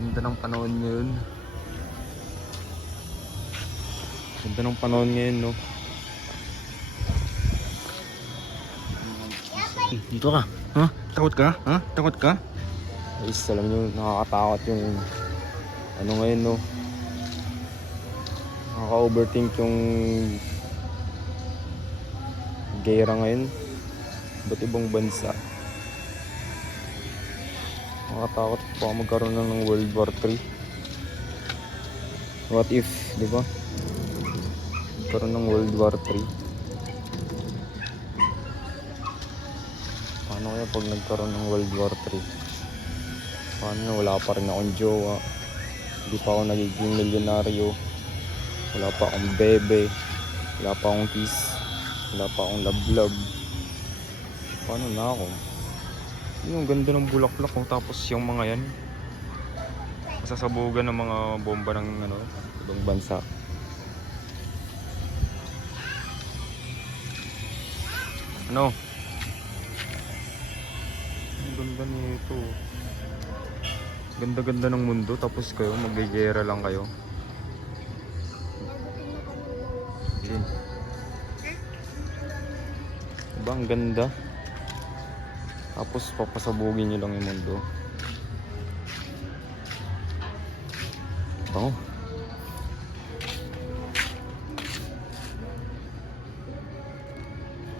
Ganda ng panahon ngayon. Ganda ng panahon ngayon, no? Dito ka. Ha? Takot ka? Ha? Takot ka? Guys, alam nyo, nakakatakot yung ano ngayon, no? Nakaka-overthink yung gera ngayon. Ba't ibang bansa? Nakakatakot pa magkaroon na ng World War 3. What if, di ba? Magkaroon ng World War 3. Paano kaya pag nagkaroon ng World War 3? Paano na wala pa rin akong jowa? Hindi pa ako nagiging milyonaryo. Wala pa akong bebe. Wala pa akong kiss. Wala pa akong love. Paano na ako? Yung ganda ng bulaklak kung tapos yung mga yan masasabugan ng mga bomba ng ano, ibang bansa. Ano? Ang ganda nito. Ganda-ganda ng mundo tapos kayo magigera lang kayo. Yun. Diba ang ganda? Tapos papasabugin nyo lang yung mundo. Bango.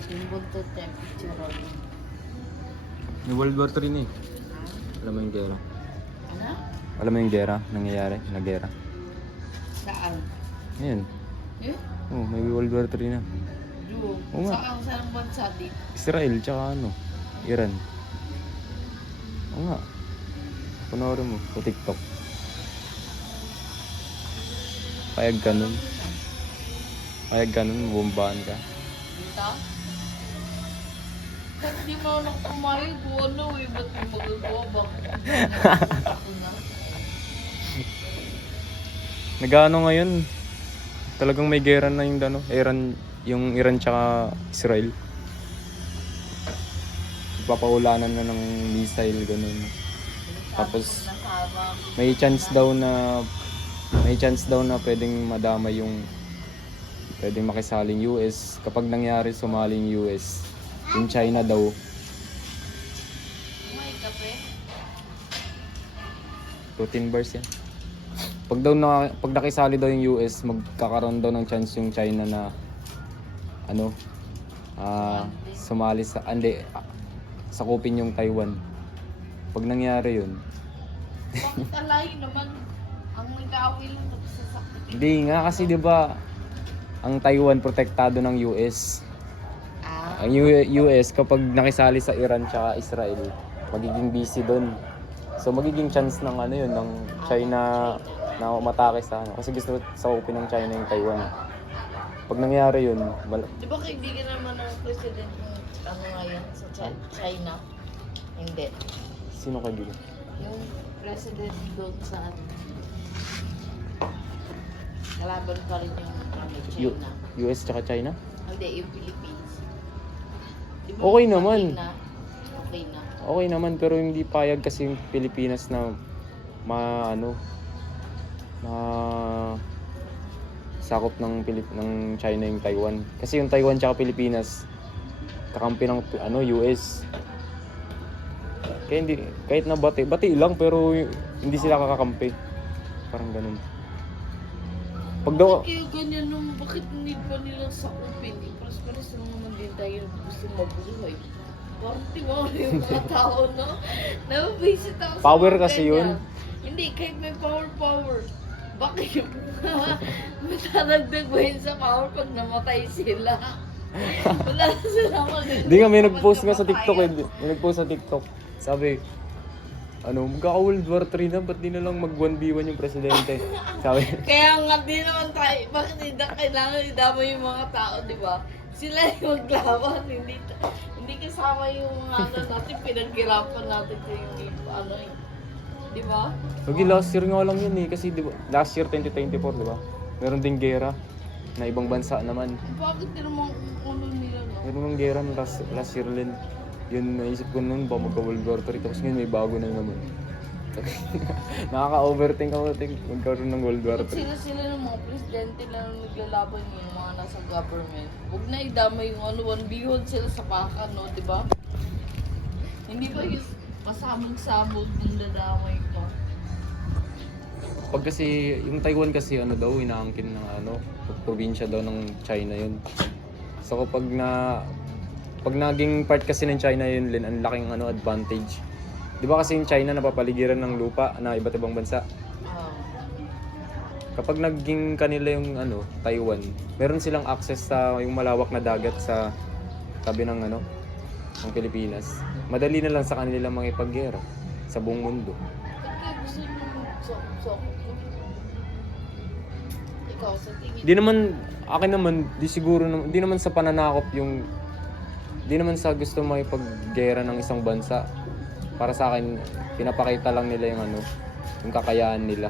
Symbol to temperature on. May World War 3 na eh. Alam mo yung gera? Ano? Alam mo yung gera? Nangyayari? Na gera? Saan? Ayan. Eh? Oh, may World War 3 na. Do. Oo nga. Saan? Saan bansa din? Israel tsaka ano? Iran. Oo nga. Panoorin mo sa TikTok. Payag ka nun. Payag ka nun, bumbahan ka. Dito? Ba't di mo lang kumain ko ano eh? Ba't di magagawa? Bakit ako na? Nag-ano ngayon? Talagang may gera na yung ano, Iran tsaka Israel. Papaulanan na ng missile ganun. Tapos may chance daw na pwedeng madama yung pwedeng makisaling US kapag nangyari sumali yung US. Yung China daw. May kape? Protein bars yan. Pag nakisali daw yung US, magkakaroon daw ng chance yung China na ano sumali sa sakupin yung Taiwan. Pag nangyari yun. Bakit alay naman? Ang nag-aaway lang nagsasakit. Hindi nga kasi 'di ba ang Taiwan protektado ng US. Ang US kapag nakisali sa Iran tsaka Israel, magiging busy doon. So magiging chance ng ano yun ng China na umatake sa ano kasi gusto sakupin ng China yung Taiwan. Pag nangyari yun, Di ba kaibigan naman ng president ng ano ngayon sa China? Hindi. sino kaibigan? Yung president doon sa ano. Kalaban pa rin yung China. US tsaka China? Hindi, yung Philippines. Di ba Okay naman. Okay na. Okay naman pero hindi payag kasi yung Pilipinas na sakop ng China yung Taiwan. Kasi yung Taiwan tsaka Pilipinas kakampi ng US. Kaya hindi kahit na bati lang pero hindi sila kakakampi. Parang ganun. Pag daw Kaya ganyan nung bakit hindi pa nila sakupin? Pares-pares lang naman din tayo gusto mabuhay. Parang tiwala yung mga tao, no? Nababisit ako sa Power mga kasi yun. ganyan. Hindi, kahit may power. Bakit yung matadagdag ba yun sa power pag namatay sila? Wala na sila magagawa. Hindi nga, may nag-post nga sa TikTok eh. May nag-post sa TikTok. Sabi, magkaka-World War 3 na, ba't di na lang mag-1v1 yung presidente? Sabi, Kaya nga di naman tayo, bakit hindi kailangan idama yung mga tao, di ba? Sila yung maglaban, hindi kasama yung mga ano natin, pinaghirapan natin sa yung ano eh. Di ba? okay, last year nga lang yun eh. Kasi di ba, last year 2024, di ba? Meron ding gera na ibang bansa naman. Bakit din naman ulo nila, no? Meron ng gera ng last year din. Yun, naisip ko nun, ba magka-World War 3. Tapos ngayon may bago na naman. Nakaka-overthink ako magkaroon ng World War 3. Sila ng mga presidente na naglalaban yung mga nasa government. Huwag na idamay yung ano, one bihon sila sa pakan, no, di ba? Hindi ba yung pasamog-samog ng dadamay pa? Pag kasi, yung Taiwan kasi ano daw, inaangkin ng ano, probinsya daw ng China yun. So kapag pag naging part kasi ng China yun, Lin, ang laking ano, advantage. Di ba kasi yung China napapaligiran ng lupa na iba't ibang bansa? Ah. Kapag naging kanila yung ano, Taiwan, meron silang access sa yung malawak na dagat sa tabi ng ano, ng Pilipinas. Madali na lang sa kanila makipaggera sa buong mundo. Kaya gusto nyo so ikaw sa tingin. Di naman, akin naman, di siguro, di naman sa pananakop yung, di naman sa gusto makipaggera ng isang bansa. Para sa akin, pinapakita lang nila yung ano, yung kakayahan nila.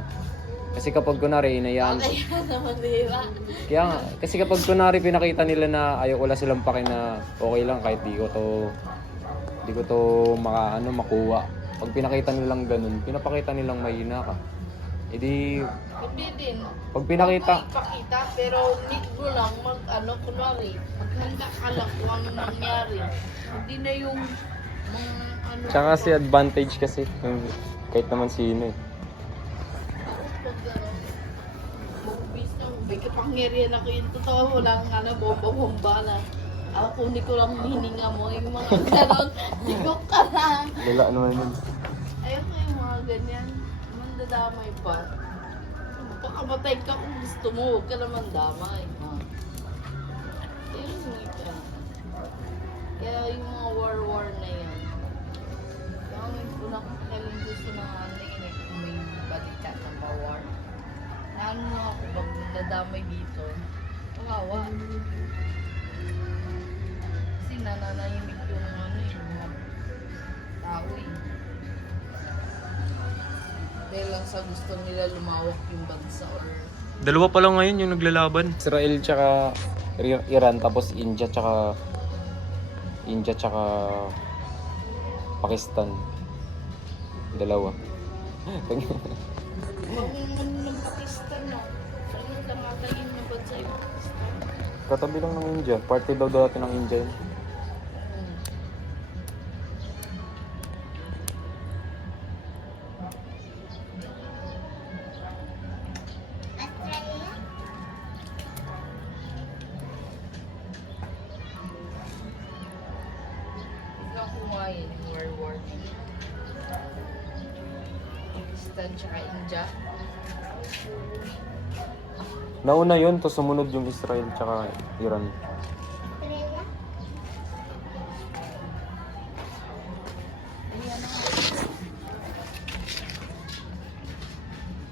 Kasi kapag kunwari, inayaan, Kaya naman, di ba? kaya nga, kasi kapag kunwari pinakita nila na ayaw, wala silang pake na okay lang kahit di ko to makuha. Pag pinakita nilang ganun, pinapakita nilang mahina ka. Edi, Hindi din. pag pinakita, Ipakita, pero need mo lang kunwari, maghanda ka lang kung ano nangyari. Hindi na yung mga ano. tsaka kasi advantage kasi, yung, kahit naman sino eh. Movies na, may kapangyarihan ako yung totoo, walang bomba-bomba na. Ako, kunin ko lang hininga mo, yung mga ganon, sigok ka lang. Lala naman yun. Ayoko yung mga ganyan, mandadamay pa. Pakamatay ka kung gusto mo, huwag ka naman damay. Ayun ka. Kaya yung mga war na yan, kaya may una kong kailan gusto ng ano yun eh, kung may balikat ng war. Naano na ako, pag nadamay dito, kawawa. Kasi nananahimik yung ano yung mga tao eh. Dahil lang sa gusto nila lumawak yung bansa or Dalawa pa lang ngayon yung naglalaban. Israel tsaka Iran, tapos India tsaka Pakistan. Dalawa. kung ano ng Pakistan no. Ano lang ata yung bansa yung Pakistan. Katabi lang ng India. Party daw dati ng India yun. Tignan ko nga yun, yung war. Pakistan tsaka India. Nauna yun, to sumunod yung Israel tsaka Iran.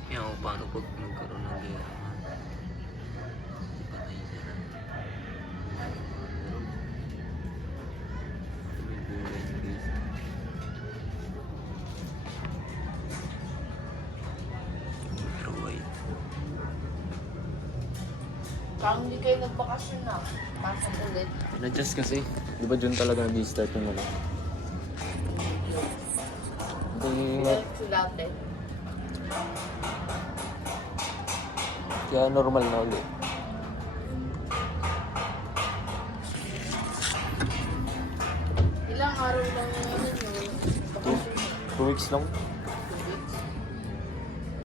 Yan, paano pag nagkaroon ng gera? Patay sila. May gulay na guys. Ultra wide. Parang hindi kayo nagbakasyon na. Pasok ulit. Na-adjust kasi. Di ba dyan talaga nag-start yung ano? Hindi nga. Balik sa dati. Kaya normal na ulit. Ilang araw lang yung ano nyo. 2 weeks lang.